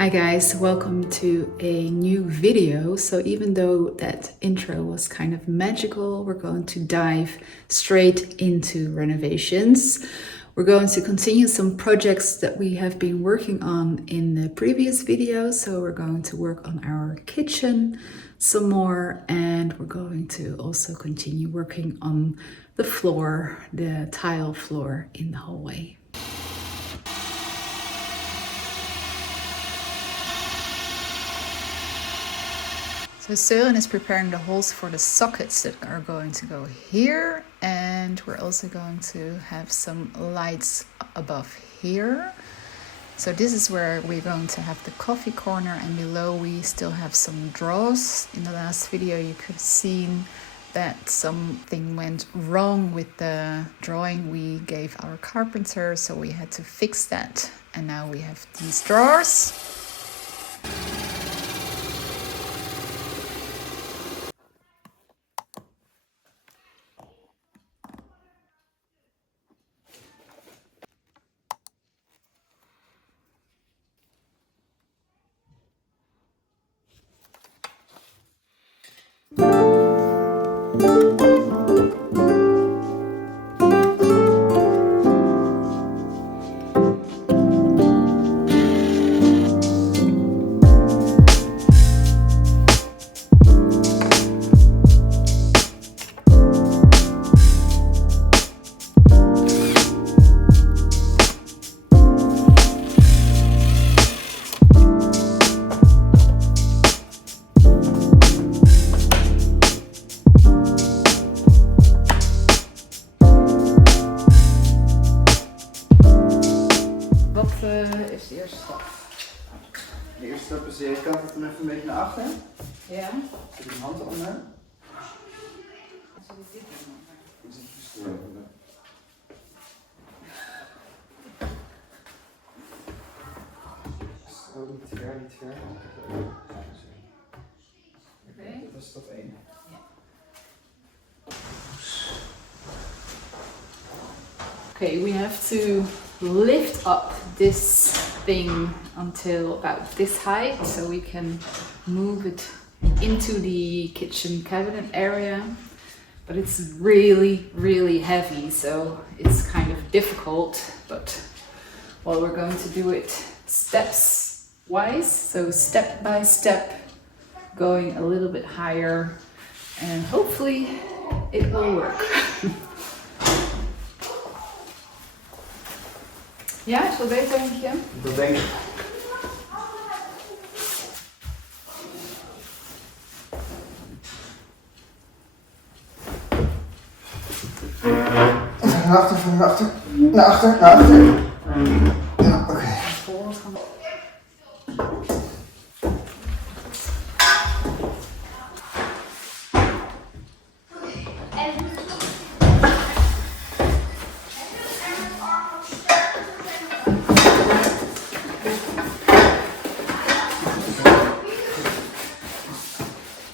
Hi guys, welcome to a new video. So even though that intro was kind of magical, we're going to dive straight into renovations. We're going to continue some projects that we have been working on in the previous video. So we're going to work on our kitchen some more, and we're going to also continue working on the floor, the tile floor in the hallway. So Søren is preparing the holes for the sockets that are going to go here, and we're also going to have some lights above here. So this is where we're going to have the coffee corner, and below we still have some drawers. In the last video you could have seen that something went wrong with the drawing we gave our carpenter, so we had to fix that, and now we have these drawers. Is de eerste stap? De eerste stap is, je kant het hem even een beetje naar achter. Ja. Zet je hand onder. Zal ik dit doen? Dan zet je de stoel onder. Zo, niet ver, niet ver. Oké, dat was stap 1. Ja. Okay, we have to lift up this thing until about this height so we can move it into the kitchen cabinet area, but it's really heavy, so it's kind of difficult, but well, we're going to do it steps wise, so step by step, going a little bit higher, and hopefully it will work. Ja, is wel beter, denk je? Dat denk ik. Naar achter, naar achter, naar achter, naar achter. Ja, oké.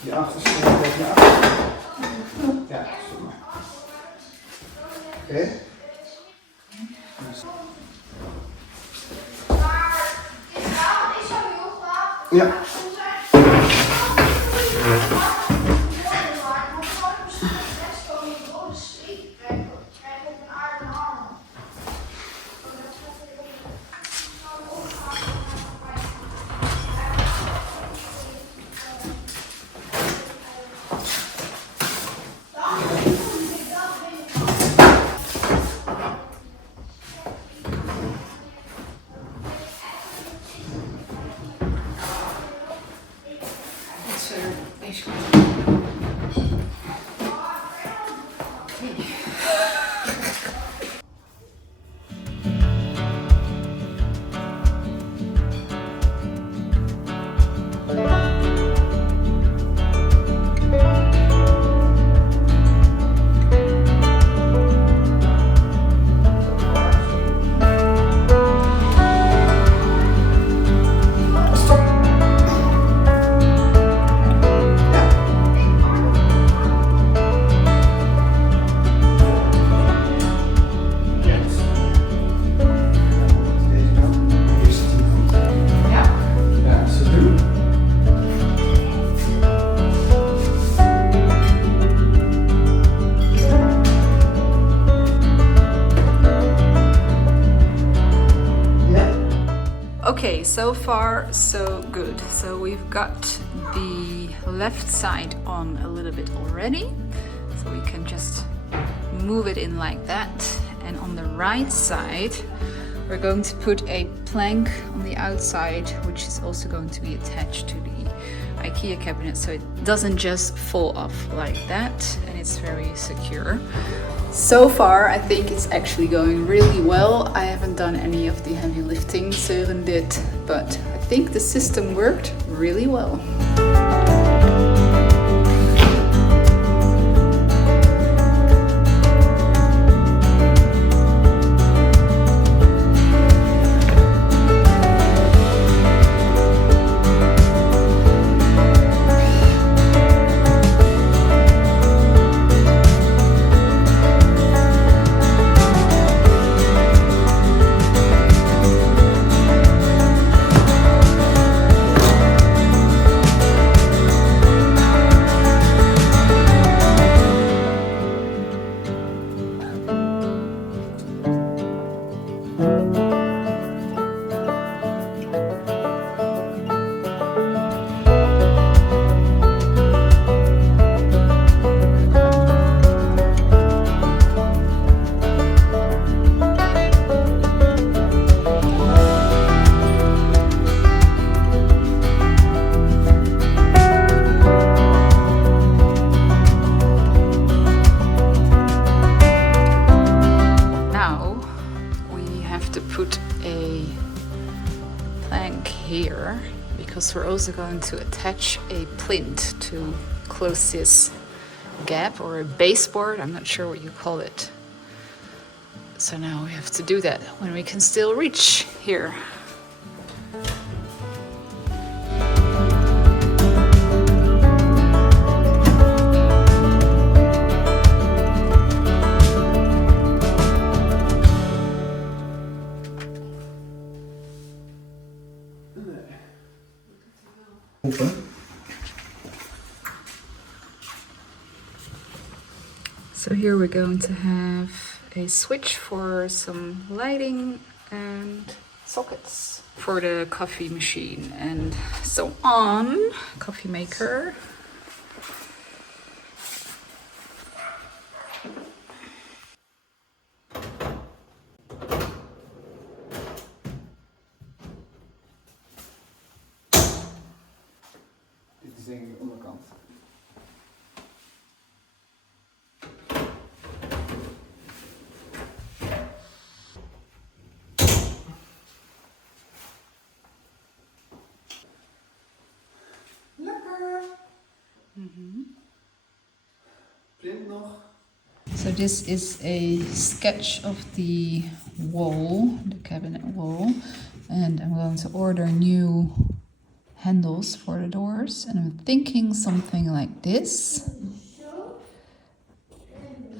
Die achterste een beetje naar achter. Ja, zo maar. Oké. Ja. So far, so good. So we've got the left side on a little bit already. So we can just move it in like that. And on the right side, we're going to put a plank on the outside, which is also going to be attached to the IKEA cabinet, so it doesn't just fall off like that, and it's very secure. So far, I think it's actually going really well. I haven't done any of the heavy lifting Søren did, but I think the system worked really well. Here, because we're also going to attach a plinth to close this gap, or a baseboard, I'm not sure what you call it. So now we have to do that when we can still reach here. So here we're going to have a switch for some lighting and sockets for the coffee machine and so on. Coffee maker. Dit is denk ik de onderkant. Print nog. So this is a sketch of the wall, the cabinet wall, and I'm going to order new handles for the doors, and I'm thinking something like this.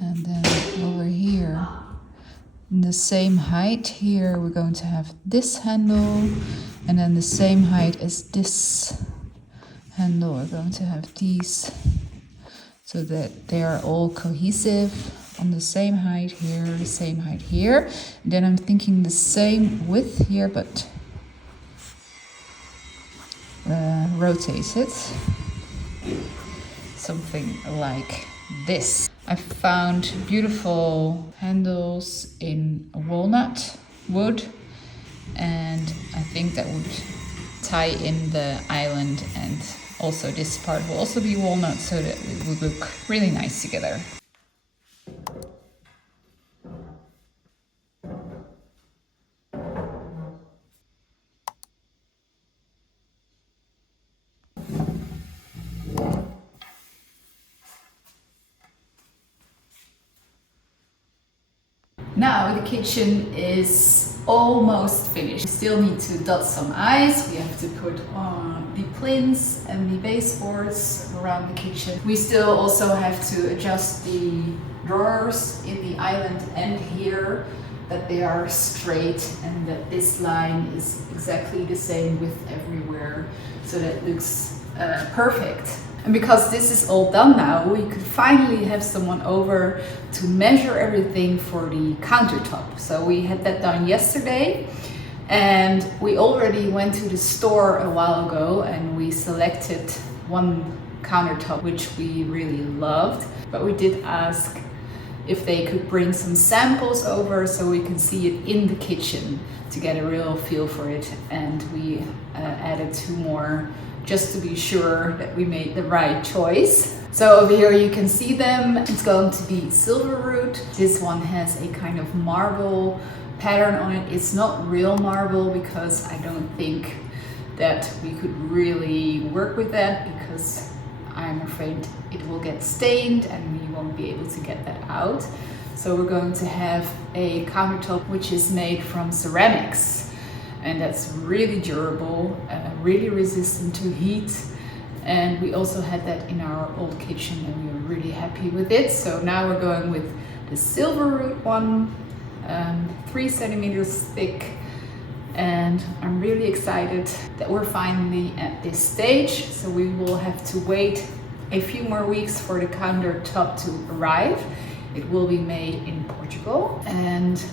And then over here, in the same height here, we're going to have this handle, and then the same height as this handle, we're going to have these, so that they are all cohesive on the same height here, the same height here. And then I'm thinking the same width here, but rotate it. Something like this. I found beautiful handles in walnut wood, and I think that would tie in the island, and also this part will also be walnut, so that it would look really nice together. Now the kitchen is almost finished. We still need to dot some I's. We have to put on the plinths and the baseboards around the kitchen. We still also have to adjust the drawers in the island and here, that they are straight and that this line is exactly the same width everywhere, so that it looks perfect. And because this is all done now, we could finally have someone over to measure everything for the countertop. So we had that done yesterday, And we already went to the store a while ago and we selected one countertop which we really loved, but we did ask if they could bring some samples over so we can see it in the kitchen to get a real feel for it. And we added 2 more just to be sure that we made the right choice. So over here you can see them. It's going to be silver root. This one has a kind of marble pattern on it. It's not real marble because I don't think that we could really work with that, because I'm afraid it will get stained and we won't be able to get that out. So we're going to have a countertop which is made from ceramics, and that's really durable, really resistant to heat. And we also had that in our old kitchen and we were really happy with it. So now we're going with the silver root one, 3 centimeters thick. And I'm really excited that we're finally at this stage. So we will have to wait a few more weeks for the countertop to arrive. It will be made in Portugal. And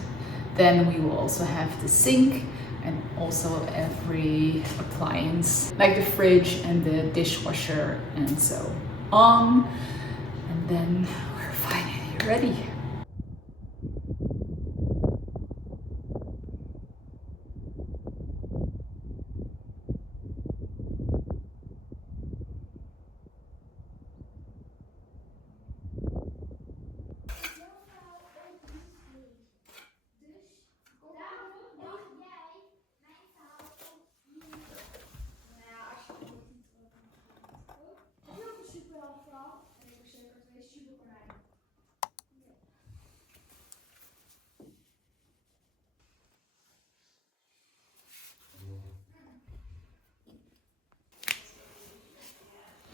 then we will also have the sink and also every appliance, like the fridge and the dishwasher and so on. And then we're finally ready.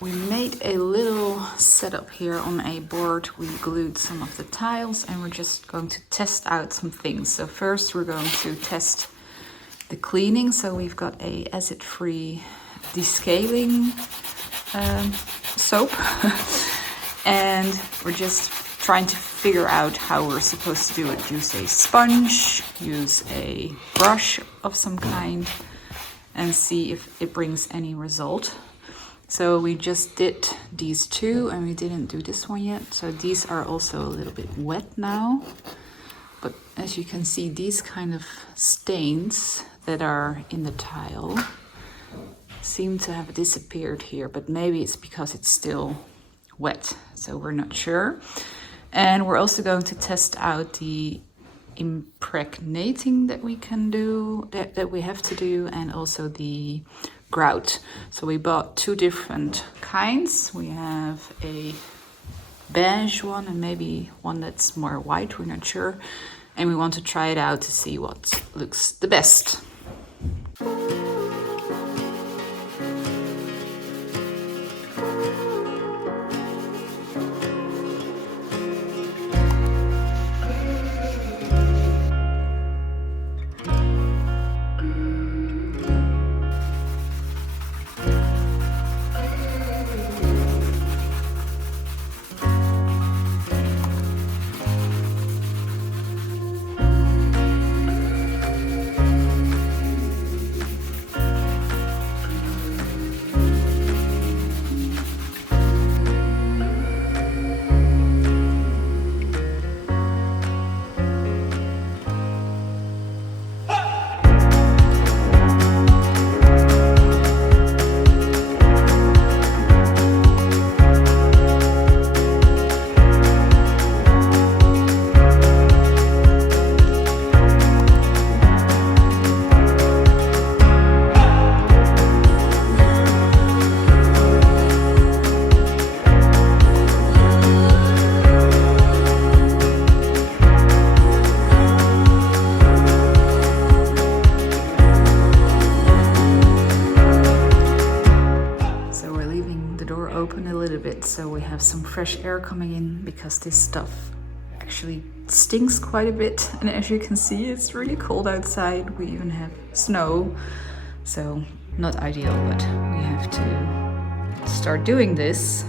We made a little setup here on a board. We glued some of the tiles and we're just going to test out some things. So first we're going to test the cleaning. So we've got a acid-free descaling soap and we're just trying to figure out how we're supposed to do it. Use a sponge, use a brush of some kind, and see if it brings any result. So we just did these 2 and we didn't do this one yet. So these are also a little bit wet now. But as you can see, these kind of stains that are in the tile seem to have disappeared here, but maybe it's because it's still wet. So we're not sure. And we're also going to test out the impregnating that we can do, that we have to do, and also the grout. So we bought 2 different kinds. We have a beige one and maybe one that's more white, we're not sure. And we want to try it out to see what looks the best. So we have some fresh air coming in because this stuff actually stinks quite a bit. And as you can see, it's really cold outside. We even have snow. So not ideal, but we have to start doing this.